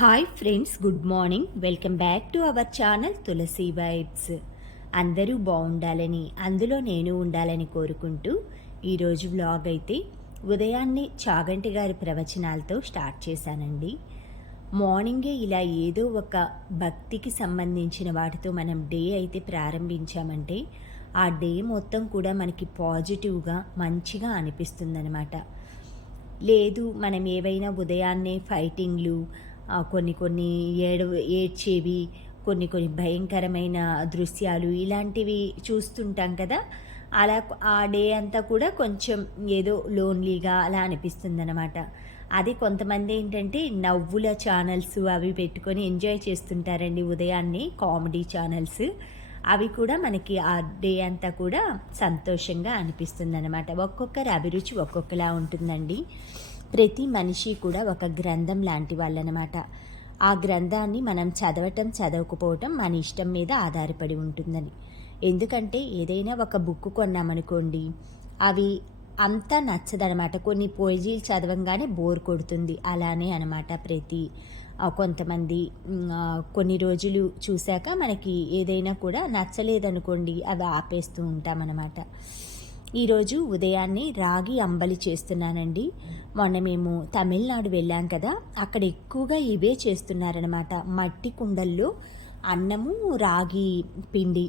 Hi friends, good morning. Welcome back to our channel Tulasi vibes. అందరూ బాగుండాలని, అందులో నేను ఉండాలని కోరుకుంటూ ఈరోజు వ్లాగ్ అయితే ఉదయాన్నే చాగంటి గారి ప్రవచనాలతో స్టార్ట్ చేశానండి. మార్నింగే ఇలా ఏదో ఒక భక్తికి సంబంధించిన వాటితో మనం డే అయితే ప్రారంభించామంటే ఆ డే మొత్తం కూడా మనకి పాజిటివ్గా మంచిగా అనిపిస్తుందన్నమాట. లేదు మనం ఏవైనా ఉదయాన్నే ఫైటింగ్లు, కొన్ని ఏడ్చేవి, కొన్ని భయంకరమైన దృశ్యాలు ఇలాంటివి చూస్తుంటాం కదా. అలా ఆ డే అంతా కూడా కొంచెం ఏదో లోన్లీగా అలా అనిపిస్తుందన్నమాట. అది కొంతమంది ఏంటంటే నవ్వుల ఛానల్స్ అవి పెట్టుకొని ఎంజాయ్ చేస్తుంటారండి ఉదయాన్నే, కామెడీ ఛానల్స్. అవి కూడా మనకి ఆ డే అంతా కూడా సంతోషంగా అనిపిస్తుందన్నమాట. ఒక్కొక్కరి అభిరుచి ఒక్కొక్కలా ఉంటుందండి. ప్రతి మనిషి కూడా ఒక గ్రంథం లాంటి వాళ్ళనమాట. ఆ గ్రంథాన్ని మనం చదవకపోవటం మన ఇష్టం మీద ఆధారపడి ఉంటుందని. ఎందుకంటే ఏదైనా ఒక బుక్ కొన్నామనుకోండి, అవి అంతా నచ్చదనమాట. కొన్ని పోయిజీలు చదవంగానే బోర్ కొడుతుంది. అలానే అనమాట కొంతమంది కొన్ని రోజులు చూశాక మనకి ఏదైనా కూడా నచ్చలేదనుకోండి, అవి ఆపేస్తూ ఉంటామన్నమాట. ఈరోజు ఉదయాన్నే రాగి అంబలి చేస్తున్నానండి. మొన్న మేము తమిళనాడు వెళ్ళాం కదా, అక్కడ ఎక్కువగా ఇవే చేస్తున్నారనమాట. మట్టి కుండల్లో అన్నము, రాగి పిండి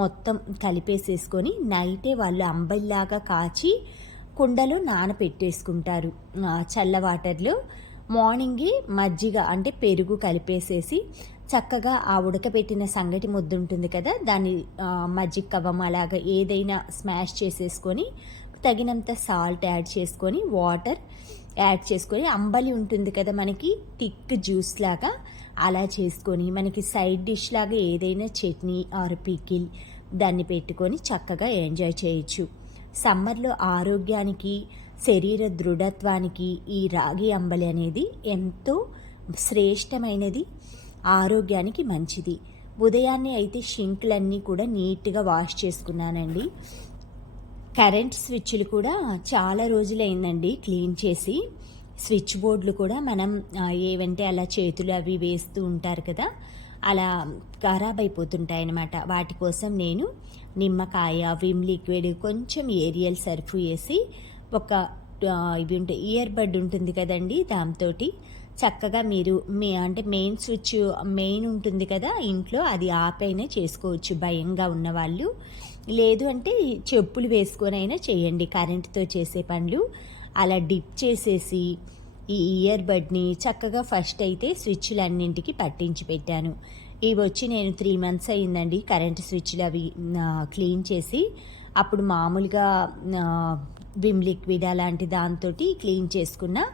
మొత్తం కలిపేసేసుకొని నైటే వాళ్ళు అంబలిలాగా కాచి కుండలో నానపెట్టేసుకుంటారు చల్ల వాటర్లో. మార్నింగే మజ్జిగ అంటే పెరుగు కలిపేసేసి చక్కగా ఆ ఉడకబెట్టిన సంగటి ముద్ద ఉంటుంది కదా, దాన్ని మజ్జిగ కవ్వం అలాగా ఏదైనా స్మాష్ చేసేసుకొని తగినంత సాల్ట్ యాడ్ చేసుకొని, వాటర్ యాడ్ చేసుకొని, అంబలి ఉంటుంది కదా మనకి థిక్ జ్యూస్ లాగా, అలా చేసుకొని మనకి సైడ్ డిష్ లాగా ఏదైనా చట్నీ ఆర్ పికిల్ దాన్ని పెట్టుకొని చక్కగా ఎంజాయ్ చేయొచ్చు. సమ్మర్లో ఆరోగ్యానికి, శరీర దృఢత్వానికి ఈ రాగి అంబలి అనేది ఎంతో శ్రేష్టమైనది, ఆరోగ్యానికి మంచిది. ఉదయాన్నే అయితే షింక్లన్నీ కూడా నీట్గా వాష్ చేసుకున్నానండి. కరెంట్ స్విచ్లు కూడా చాలా రోజులైందండి క్లీన్ చేసి. స్విచ్ బోర్డులు కూడా మనం ఏవంటే అలా చేతులు అవి వేస్తూ ఉంటారు కదా, అలా ఖరాబ్ అయిపోతుంటాయి అన్నమాట. వాటి కోసం నేను నిమ్మకాయ, విమ్ లిక్విడ్, కొంచెం ఏరియల్ సర్ఫ్ వేసి ఒక ఇవి ఉంటాయి ఇయర్ బడ్ ఉంటుంది కదండి, దాంతో చక్కగా మీరు అంటే మెయిన్ స్విచ్ మెయిన్ ఉంటుంది కదా ఇంట్లో, అది ఆపైనా చేసుకోవచ్చు భయంగా ఉన్నవాళ్ళు. లేదు అంటే చెప్పులు వేసుకొని అయినా చేయండి కరెంటుతో చేసే పనులు. అలా డిప్ చేసేసి ఈ ఇయర్ బడ్ని చక్కగా ఫస్ట్ అయితే స్విచ్లు అన్నింటికి పట్టించి పెట్టాను. ఇవి వచ్చి నేను 3 months అయిందండి కరెంటు స్విచ్లు అవి క్లీన్ చేసి. అప్పుడు మామూలుగా విమ్ లిక్విడ్ అలాంటి దాంతో క్లీన్ చేసుకున్నా.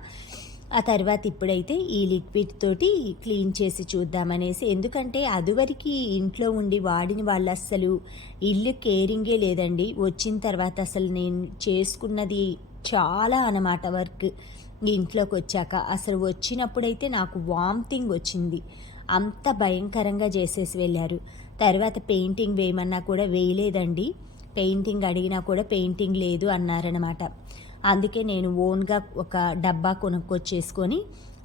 ఆ తర్వాత ఇప్పుడైతే ఈ లిక్విడ్ తోటి క్లీన్ చేసి చూద్దామనేసి. ఎందుకంటే అదివరకు ఇంట్లో ఉండి వాడిని వాళ్ళు అస్సలు ఇల్లు కేరింగే లేదండి. వచ్చిన తర్వాత అసలు నేను చేసుకున్నది చాలా అన్నమాట వర్క్. ఇంట్లోకి వచ్చాక అసలు వచ్చినప్పుడైతే నాకు వామిటింగ్ వచ్చింది, అంత భయంకరంగా చేసేసి వెళ్ళారు. తర్వాత పెయింటింగ్ వేయమన్నా కూడా వేయలేదండి. పెయింటింగ్ అడిగినా కూడా పెయింటింగ్ లేదు అన్నారనమాట. అందుకే నేను ఓన్గా ఒక డబ్బా కొనుక్కొచ్చేసుకొని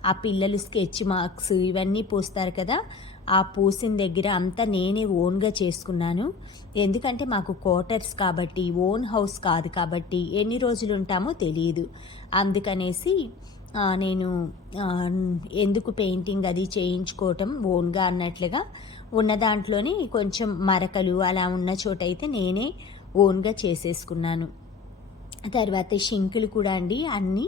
ఆ పిల్లలు స్కెచ్ మార్క్స్ ఇవన్నీ పూస్తారు కదా, ఆ పూసిన దగ్గర అంతా నేనే ఓన్గా చేసుకున్నాను. ఎందుకంటే మాకు క్వార్టర్స్ కాబట్టి, ఓన్ హౌస్ కాదు కాబట్టి ఎన్ని రోజులు ఉంటామో తెలియదు. అందుకనేసి నేను ఎందుకు పెయింటింగ్ అది చేయించుకోవటం ఓన్గా అన్నట్లుగా ఉన్న దాంట్లోనే కొంచెం మరకలు అలా ఉన్న చోట అయితే నేనే ఓన్గా చేసేసుకున్నాను. తర్వాత షింకులు కూడా అండి అన్నీ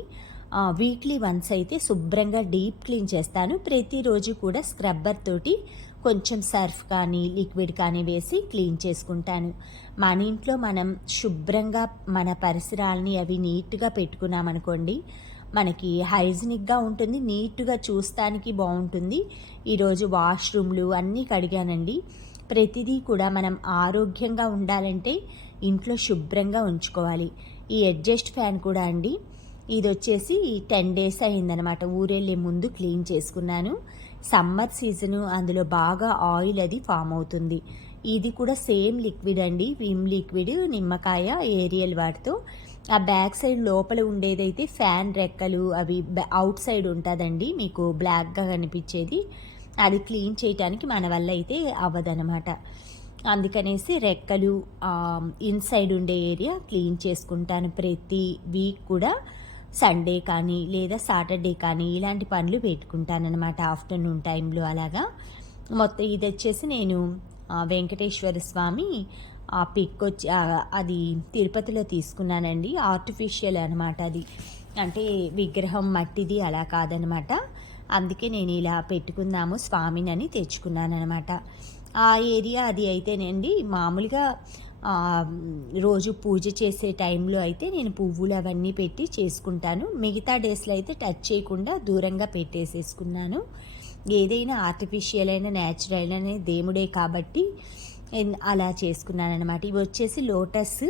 వీక్లీ వన్స్ అయితే శుభ్రంగా డీప్ క్లీన్ చేస్తాను. ప్రతిరోజు కూడా స్క్రబ్బర్ తోటి కొంచెం సర్ఫ్ కానీ లిక్విడ్ కానీ వేసి క్లీన్ చేసుకుంటాను. మన ఇంట్లో మనం శుభ్రంగా మన పరిసరాలని అవి నీట్గా పెట్టుకున్నామనుకోండి, మనకి హైజీనిక్గా ఉంటుంది, నీట్గా చూస్తానికి బాగుంటుంది. ఈరోజు వాష్రూమ్లు అన్నీ కడిగానండి. ప్రతిదీ కూడా మనం ఆరోగ్యంగా ఉండాలంటే ఇంట్లో శుభ్రంగా ఉంచుకోవాలి. ఈ అడ్జస్ట్ ఫ్యాన్ కూడా అండి, ఇది వచ్చేసి 10 days అయిందనమాట. ఊరెళ్ళే ముందు క్లీన్ చేసుకున్నాను. సమ్మర్ సీజను, అందులో బాగా ఆయిల్ అది ఫామ్ అవుతుంది. ఇది కూడా సేమ్ లిక్విడ్ అండి, విమ్ లిక్విడ్, నిమ్మకాయ, ఏరియల్ వాటితో ఆ బ్యాక్ సైడ్ లోపల ఉండేదైతే ఫ్యాన్ రెక్కలు అవి అవుట్ సైడ్ ఉంటుందండి, మీకు బ్లాక్గా కనిపించేది. అది క్లీన్ చేయటానికి మన వల్ల అయితే అవ్వదనమాట. అందుకనేసి రెక్కలు ఇన్సైడ్ ఉండే ఏరియా క్లీన్ చేసుకుంటాను ప్రతి వీక్ కూడా. సండే కానీ లేదా సాటర్డే కానీ ఇలాంటి పనులు పెట్టుకుంటానన్నమాట ఆఫ్టర్నూన్ టైంలో అలాగా. మొత్తం ఇది వచ్చేసి నేను వెంకటేశ్వర స్వామి ఆ పిక్ వచ్చి అది తిరుపతిలో తీసుకున్నానండి. ఆర్టిఫిషియల్ అనమాట అది, అంటే విగ్రహం మట్టిది అలా కాదనమాట. అందుకే నేను ఇలా పెట్టుకుందాము స్వామినని తెచ్చుకున్నాను అనమాట. ఆ ఏరియా అది అయితేనండి మామూలుగా రోజు పూజ చేసే టైంలో అయితే నేను పువ్వులు అవన్నీ పెట్టి చేసుకుంటాను. మిగతా డేస్లో అయితే టచ్ చేయకుండా దూరంగా పెట్టేసేసుకున్నాను. ఏదైనా ఆర్టిఫిషియల్ అయినా న్యాచురల్ అయినా దేవుడే కాబట్టి అలా చేసుకున్నాను అనమాట. ఇవి వచ్చేసి లోటస్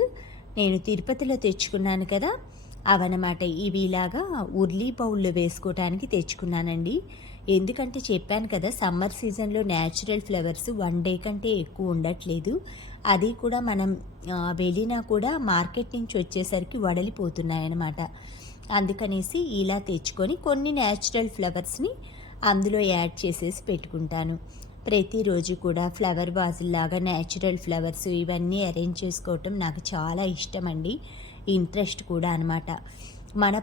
నేను తిరుపతిలో తెచ్చుకున్నాను కదా, అవన్నమాట. ఇవి ఇలాగా ఉర్లీ బౌల్లో వేసుకోవటానికి తెచ్చుకున్నానండి. ఎందుకంటే చెప్పాను కదా, సమ్మర్ సీజన్లో న్యాచురల్ ఫ్లవర్స్ 1 డే కంటే ఎక్కువ ఉండట్లేదు. అది కూడా మనం వెళ్ళినా కూడా మార్కెట్ నుంచి వచ్చేసరికి వడలిపోతున్నాయి అన్నమాట. అందుకనేసి ఇలా తెచ్చుకొని కొన్ని న్యాచురల్ ఫ్లవర్స్ని అందులో యాడ్ చేసేసి పెట్టుకుంటాను. ప్రతిరోజు కూడా ఫ్లవర్ వాజుల్లాగా న్యాచురల్ ఫ్లవర్స్ ఇవన్నీ అరేంజ్ చేసుకోవటం నాకు చాలా ఇష్టం అండి, ఇంట్రెస్ట్ కూడా అనమాట. మన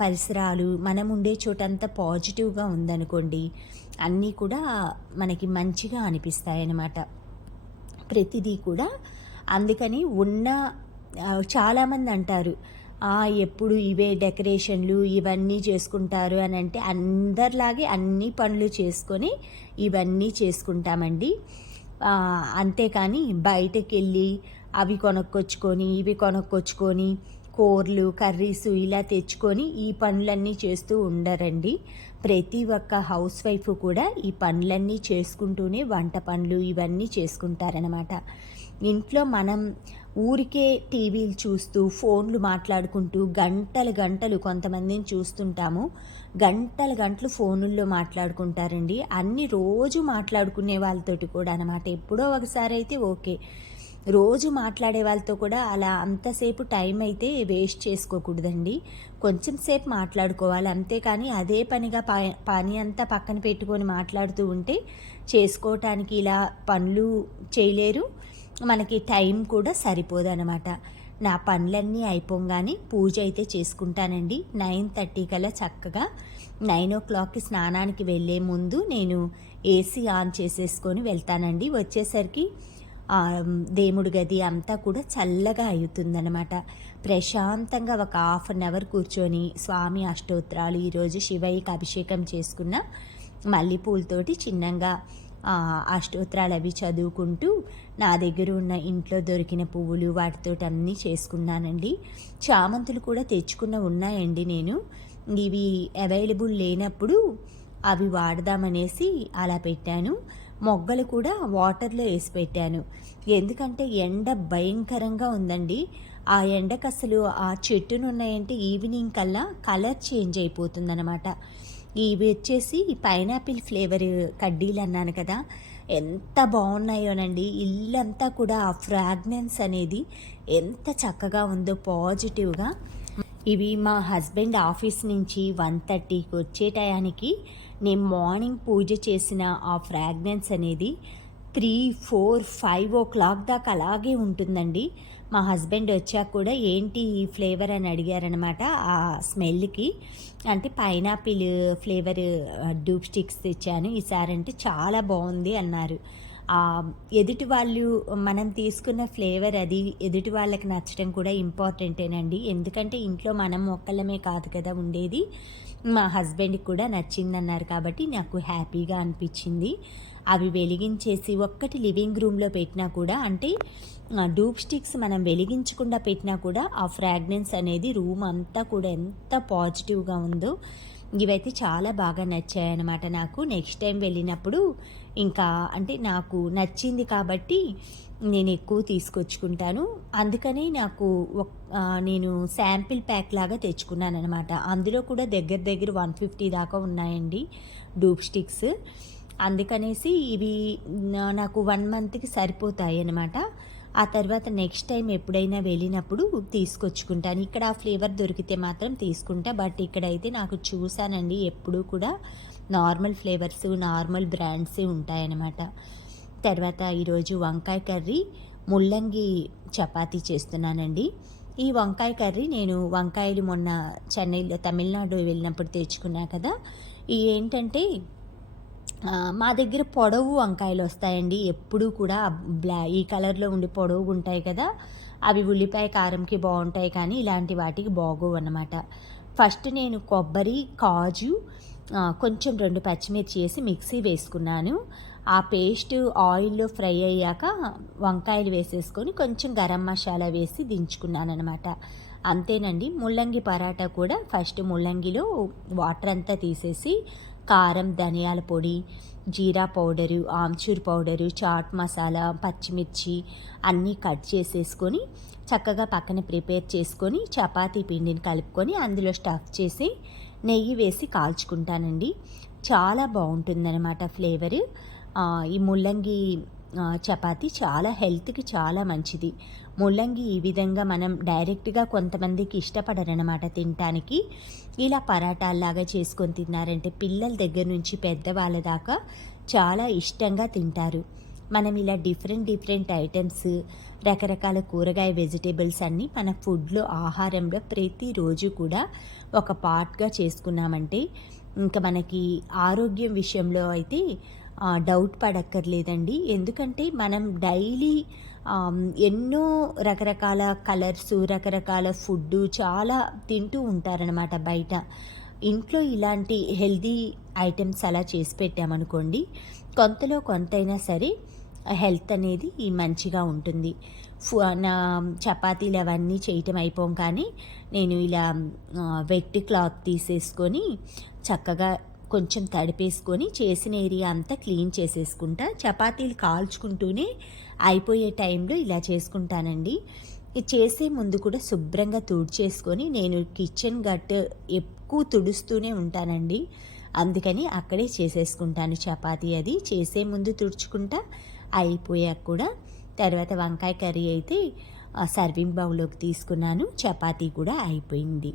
పరిసరాలు మనం ఉండే చోటంతా పాజిటివ్గా ఉందనుకోండి, అన్నీ కూడా మనకి మంచిగా అనిపిస్తాయి అన్నమాట ప్రతిదీ కూడా. అందుకని చాలామంది అంటారు ఎప్పుడు ఇవే డెకరేషన్లు ఇవన్నీ చేసుకుంటారు అని. అంటే అందరిలాగే అన్ని పనులు చేసుకొని ఇవన్నీ చేసుకుంటామండి. అంతేకాని బయటకు వెళ్ళి అవి కొనుక్కొచ్చుకొని ఇవి కొనుక్కొచ్చుకొని కూరలు కర్రీస్ ఇలా తెచ్చుకొని ఈ పనులన్నీ చేస్తూ ఉండరండి. ప్రతి ఒక్క హౌస్ వైఫ్ కూడా ఈ పనులన్నీ చేసుకుంటూనే వంట పనులు ఇవన్నీ చేసుకుంటారనమాట. ఇంట్లో మనం ఊరికే టీవీలు చూస్తూ ఫోన్లు మాట్లాడుకుంటూ గంటలు గంటలు కొంతమందిని చూస్తుంటాము, గంటలు గంటలు ఫోనుల్లో మాట్లాడుకుంటారండి. అన్ని రోజు మాట్లాడుకునే వాళ్ళతోటి కూడా అనమాట. ఎప్పుడో ఒకసారి అయితే ఓకే, రోజు మాట్లాడే వాళ్ళతో కూడా అలా అంతసేపు టైం అయితే వేస్ట్ చేసుకోకూడదండి. కొంచెం సేపు మాట్లాడుకోవాలి అంతేకాని అదే పనిగా పని అంతా పక్కన పెట్టుకొని మాట్లాడుతూ ఉంటే చేసుకోవటానికి ఇలా పనులు చేయలేరు, మనకి టైం కూడా సరిపోదన్నమాట. నా పనులన్నీ అయిపోగానే పూజ అయితే చేసుకుంటానండి. 9:30 కల్లా చక్కగా 9 o'clockకి స్నానానికి వెళ్ళే ముందు నేను ఏసీ ఆన్ చేసేసుకొని వెళ్తానండి. వచ్చేసరికి దేవుడి గది అంతా కూడా చల్లగా అవుతుందన్నమాట. ప్రశాంతంగా ఒక 1/2 hour కూర్చొని స్వామి అష్టోత్తరాలు, ఈరోజు శివయ్యకి అభిషేకం చేసుకున్న మల్లెపూలతోటి చిన్నగా అష్టోత్తరాలు అవి చదువుకుంటూ నా దగ్గర ఉన్న ఇంట్లో దొరికిన పువ్వులు వాటితోటి అన్నీ చేసుకున్నానండి. చామంతులు కూడా తెచ్చుకున్న ఉన్నాయండి. నేను ఇవి అవైలబుల్ లేనప్పుడు అవి వాడదామనేసి అలా పెట్టాను. మొగ్గలు కూడా వాటర్లో వేసి పెట్టాను. ఎందుకంటే ఎండ భయంకరంగా ఉందండి. ఆ ఎండకు అసలు ఆ చెట్టునున్నాయంటే ఈవినింగ్ కల్లా కలర్ చేంజ్ అయిపోతుందన్నమాట. ఇవి వచ్చేసి పైనాపిల్ ఫ్లేవర్ కడ్డీలు అన్నాను కదా, ఎంత బాగున్నాయోనండి. ఇల్లంతా కూడా ఆ ఫ్రాగ్రెన్స్ అనేది ఎంత చక్కగా ఉందో పాజిటివ్గా. ఇవి మా హస్బెండ్ ఆఫీస్ నుంచి 1:30కి వచ్చే టయానికి నేను మార్నింగ్ పూజ చేసిన ఆ ఫ్రాగ్రెన్స్ అనేది 3, 4, 5 o'clock దాకా అలాగే ఉంటుందండి. మా హస్బెండ్ వచ్చాక కూడా ఏంటి ఈ ఫ్లేవర్ అని అడిగారనమాట. ఆ స్మెల్కి అంటే పైనాపిల్ ఫ్లేవర్ డూప్ స్టిక్స్ తెచ్చాను ఈసారి, అంటే చాలా బాగుంది అన్నారు. ఎదుటి వాళ్ళు మనం తీసుకున్న ఫ్లేవర్ అది ఎదుటి వాళ్ళకి నచ్చడం కూడా ఇంపార్టెంటేనండి. ఎందుకంటే ఇంట్లో మనం ఒక్కళ్ళమే కాదు కదా ఉండేది, మా హస్బెండ్కి కూడా నచ్చిందన్నారు కాబట్టి నాకు హ్యాపీగా అనిపించింది. అవి వెలిగించేసి ఒక్కటి లివింగ్ రూమ్లో పెట్టినా కూడా, అంటే డూప్ స్టిక్స్ మనం వెలిగించకుండా పెట్టినా కూడా ఆ ఫ్రాగ్రెన్స్ అనేది రూమ్ అంతా కూడా ఎంత పాజిటివ్గా ఉందో. ఇవైతే చాలా బాగా నచ్చాయన్నమాట నాకు. నెక్స్ట్ టైం వెళ్ళినప్పుడు ఇంకా అంటే నాకు నచ్చింది కాబట్టి నేను ఎక్కువ తీసుకొచ్చుకుంటాను. అందుకని నేను శాంపిల్ ప్యాక్ లాగా తెచ్చుకున్నాను అనమాట. అందులో కూడా దగ్గర దగ్గర 150 దాకా ఉన్నాయండి డూప్ స్టిక్స్. అందుకనేసి ఇవి నాకు 1 monthకి సరిపోతాయి అన్నమాట. ఆ తర్వాత నెక్స్ట్ టైం ఎప్పుడైనా వెళ్ళినప్పుడు తీసుకొచ్చుకుంటాను. ఇక్కడ ఆ ఫ్లేవర్ దొరికితే మాత్రం తీసుకుంటా. బట్ ఇక్కడైతే నాకు చూసానండి ఎప్పుడూ కూడా నార్మల్ ఫ్లేవర్స్, నార్మల్ బ్రాండ్సే ఉంటాయన్నమాట. తర్వాత ఈరోజు వంకాయ కర్రీ, ముల్లంగి చపాతీ చేస్తున్నానండి. ఈ వంకాయ కర్రీ నేను వంకాయలు మొన్న చెన్నైలో తమిళనాడు వెళ్ళినప్పుడు తెచ్చుకున్నా కదా! ఏంటంటే మా దగ్గర పొడవు వంకాయలు వస్తాయండి. ఎప్పుడూ కూడా ఈ కలర్‌లో ఉండి పొడవుగుంటాయి కదా! అవి ఉల్లిపాయ కారంకి బావుంటాయి కానీ ఇలాంటి వాటికి బాగోవన్నమాట. ఫస్ట్ నేను కొబ్బరి, కాజు, కొంచెం 2 పచ్చిమిర్చి ఏసి మిక్సీ వేసుకున్నాను. ఆ పేస్ట్ ఆయిల్‌లో ఫ్రై అయ్యాక వంకాయలు వేసేసుకొని కొంచెం గరం మసాలా వేసి దించుకున్నాననమాట. అంతేనండి. ముల్లంగి పరాటా కూడా ఫస్ట్ ముల్లంగిలో వాటర్ అంతా తీసేసి కారం, ధనియాల పొడి, జీరా పౌడరు, ఆమ్చూర్ పౌడరు, చాట్ మసాలా, పచ్చిమిర్చి అన్నీ కట్ చేసేసుకొని చక్కగా పక్కన ప్రిపేర్ చేసుకొని చపాతీ పిండిని కలుపుకొని అందులో స్టఫ్ చేసి నెయ్యి వేసి కాల్చుకుంటానండి. చాలా బావుంటుందనమాట ఫ్లేవరు. ఈ ముల్లంగి చపాతీ చాలా హెల్త్‌కి చాలా మంచిది. ముల్లంగి ఈ విధంగా మనం డైరెక్ట్‌గా కొంతమందికి ఇష్టపడరనమాట తినటానికి. ఇలా పరాటాల్లాగా చేసుకొని తిన్నారంటే పిల్లల దగ్గర నుంచి పెద్దవాళ్ళ దాకా చాలా ఇష్టంగా తింటారు. మనం ఇలా డిఫరెంట్ ఐటెమ్స్, రకరకాల కూరగాయ వెజిటేబుల్స్ అన్నీ మన ఫుడ్‌లో, ఆహారంలో ప్రతిరోజు కూడా ఒక పార్ట్‌గా చేసుకున్నామంటే ఇంకా మనకి ఆరోగ్యం విషయంలో అయితే డౌట్ పడక్కర్లేదండి. ఎందుకంటే మనం డైలీ ఎన్నో రకరకాల కలర్సు, రకరకాల ఫుడ్డు చాలా తింటూ ఉంటారనమాట బయట. ఇంట్లో ఇలాంటి హెల్తీ ఐటెమ్స్ అలా చేసి పెట్టామనుకోండి, కొంతలో కొంతైనా సరే హెల్త్ అనేది మంచిగా ఉంటుంది. నా చపాతీలు అవన్నీ చేయటం అయిపోగానే నేను ఇలా వెట్ క్లాత్ తీసేసుకొని చక్కగా కొంచెం తడిపేసుకొని చేసిన ఏరియా అంతా క్లీన్ చేసేసుకుంటా. చపాతీలు కాల్చుకుంటూనే అయిపోయే టైంలో ఇలా చేసుకుంటానండి. ఇది చేసే ముందు కూడా శుభ్రంగా తుడిచేసుకొని నేను కిచెన్ గట్టు ఎక్కువ తుడుస్తూనే ఉంటానండి. అందుకని అక్కడే చేసేసుకుంటాను చపాతీ అది. చేసే ముందు తుడుచుకుంటా, అయిపోయాక కూడా. తర్వాత వంకాయ కర్రీ అయితే సర్వింగ్ బౌల్‌లోకి తీసుకున్నాను. చపాతీ కూడా అయిపోయింది.